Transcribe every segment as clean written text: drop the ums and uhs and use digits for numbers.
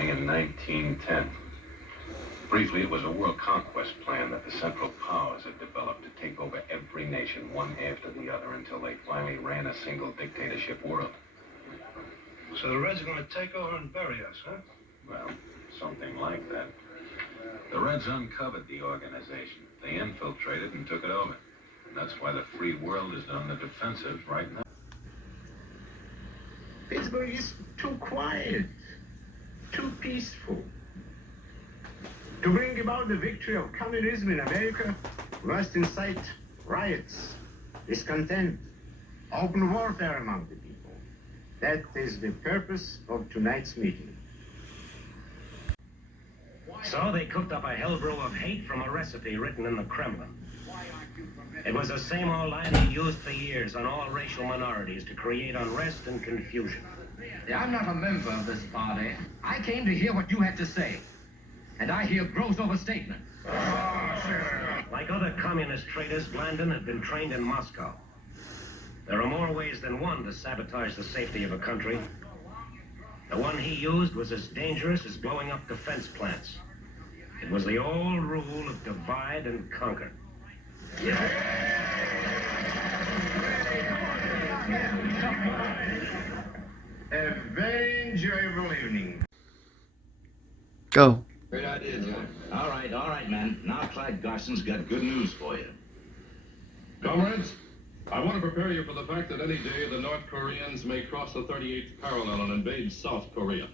entering in 1910. Briefly, it was a world conquest plan that the Central Powers had developed to take over every nation, one after the other, until they finally ran a single dictatorship world. So the Reds are going to take over and bury us, huh? Well, something like that. The Reds uncovered the organization. They infiltrated and took it over. And that's why the free world is on the defensive right now. Pittsburgh is too quiet, too peaceful. To bring about the victory of communism in America, we must incite riots, discontent, open warfare among the people. That is the purpose of tonight's meeting. So they cooked up a hell brew of hate from a recipe written in the Kremlin. It was the same old line they used for years on all racial minorities to create unrest and confusion. I'm not a member of this party. I came to hear what you had to say. And I hear gross overstatement. Like other communist traitors, Blandin had been trained in Moscow. There are more ways than one to sabotage the safety of a country. The one he used was as dangerous as blowing up defense plants. It was the old rule of divide and conquer. A very enjoyable evening. Go. Great idea, John. All right, man. Now Clyde Garson's got good news for you. Comrades, I want to prepare you for the fact that any day the North Koreans may cross the 38th parallel and invade South Korea.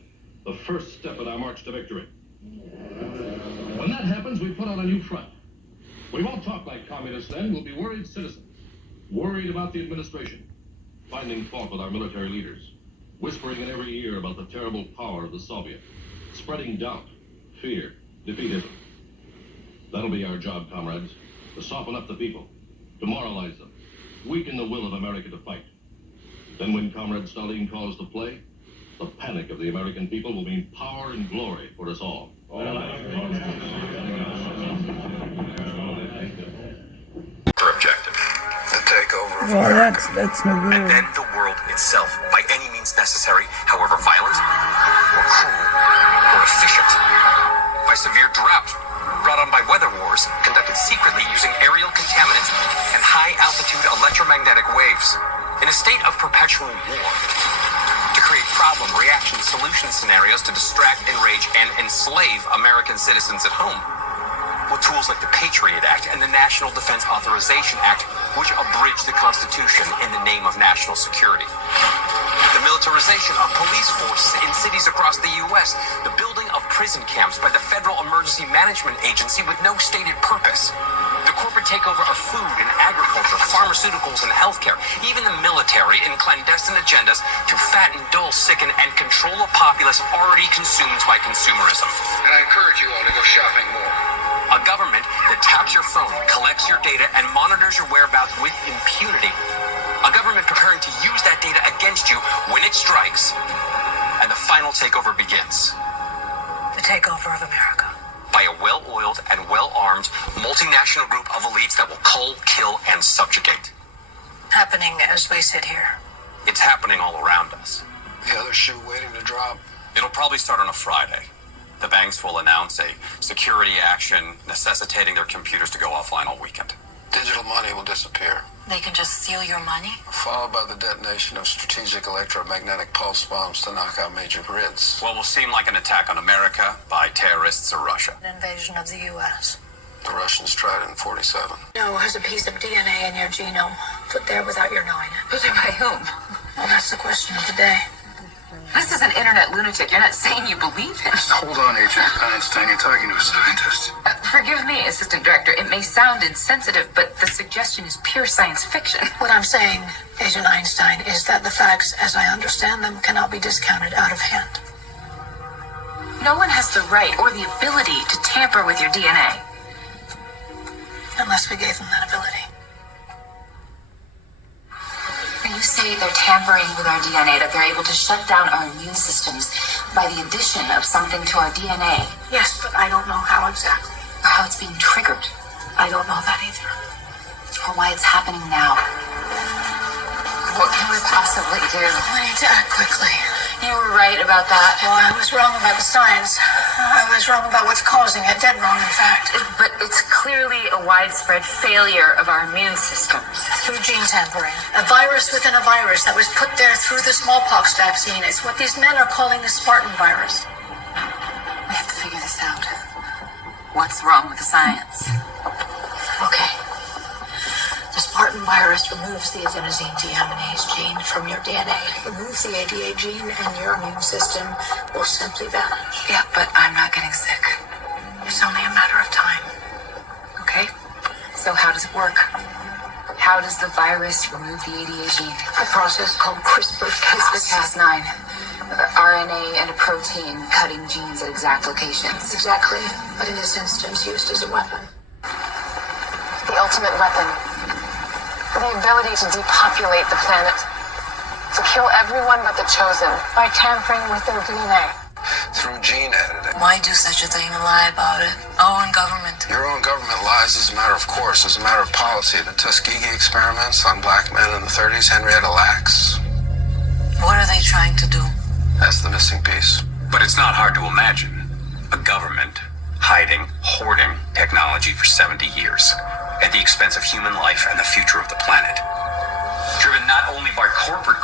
The first step in our march to victory. When that happens, we put on a new front. We won't talk like communists then. We'll be worried citizens. Worried about the administration. Finding fault with our military leaders. Whispering in every ear about the terrible power of the Soviet. Spreading doubt, fear, defeatism. That'll be our job, comrades. To soften up the people. Demoralize them. Weaken the will of America to fight. Then when Comrade Stalin calls the play, the panic of the American people will mean power and glory for us all. Objective. The takeover of Well, America. that's no good. And then the world itself, by any means necessary, however violent, or cruel, or efficient. By severe drought, brought on by weather wars, conducted secretly using aerial contaminants and high-altitude electromagnetic waves. In a state of perpetual war. To create problem, reaction, solution scenarios to distract, enrage, and enslave American citizens at home. With tools like the Patriot Act and the National Defense Authorization Act, which abridge the Constitution in the name of national security. The militarization of police forces in cities across the U.S., the building of prison camps by the Federal Emergency Management Agency with no stated purpose. The corporate takeover of food and agriculture, pharmaceuticals and healthcare, even the military in clandestine agendas to fatten, dull, sicken, and control a populace already consumed by consumerism. And I encourage you all to go shopping more. A government that taps your phone, collects your data, and monitors your whereabouts with impunity. A government preparing to use that data against you when it strikes. And the final takeover begins. The takeover of America. By a well-oiled and well-armed multinational group of elites that will cull, kill, and subjugate. Happening as we sit here. It's happening all around us. The other shoe waiting to drop. It'll probably start on a Friday. The banks will announce a security action necessitating their computers to go offline all weekend. Digital money will disappear. They can just steal your money? Followed by the detonation of strategic electromagnetic pulse bombs to knock out major grids. What will seem like an attack on America by terrorists or Russia. An invasion of the U.S. The Russians tried it in 47. No, has a piece of DNA in your genome, put there without your knowing it. Put there by whom? Well, that's the question of the day. This is an internet lunatic. You're not saying you believe it. Hold on, Agent Einstein. You're talking to a scientist. Forgive me, Assistant Director. It may sound insensitive, but the suggestion is pure science fiction. What I'm saying, Agent Einstein, is that the facts, as I understand them, cannot be discounted out of hand. No one has the right or the ability to tamper with your DNA. Unless we gave them that ability. You say they're tampering with our DNA, that they're able to shut down our immune systems by the addition of something to our DNA. Yes, but I don't know how exactly. Or how it's being triggered. I don't know that either. Or why it's happening now. What can we possibly do? We need to act quickly. You were right about that. Well, I was wrong about the science. I was wrong about what's causing it. Dead wrong, in fact. But it's clearly a widespread failure of our immune systems. Through gene tampering. A virus within a virus that was put there through the smallpox vaccine. It's what these men are calling the Spartan virus. We have to figure this out. What's wrong with the science? Okay. The Spartan virus removes the adenosine deaminase gene from your DNA. Removes the ADA gene and your immune system will simply vanish. Yeah, but I'm not getting sick. It's only a matter of time. Okay? So how does it work? How does the virus remove the ADA gene? A process called CRISPR-Cas. CRISPR-Cas9. RNA and a protein cutting genes at exact locations. Exactly. But in this instance, used as a weapon. The ultimate weapon. The ability to depopulate the planet. To kill everyone but the chosen by tampering with their DNA. Through gene editing. Why do such a thing and lie about it? Our own government. Your own government lies as a matter of course, as a matter of policy. The Tuskegee experiments on black men in the 30s, Henrietta Lacks. What are they trying to do? That's the missing piece. But it's not hard to imagine. A government hiding, hoarding technology for 70 years at the expense of human life and the future of the planet. Driven not only by corporate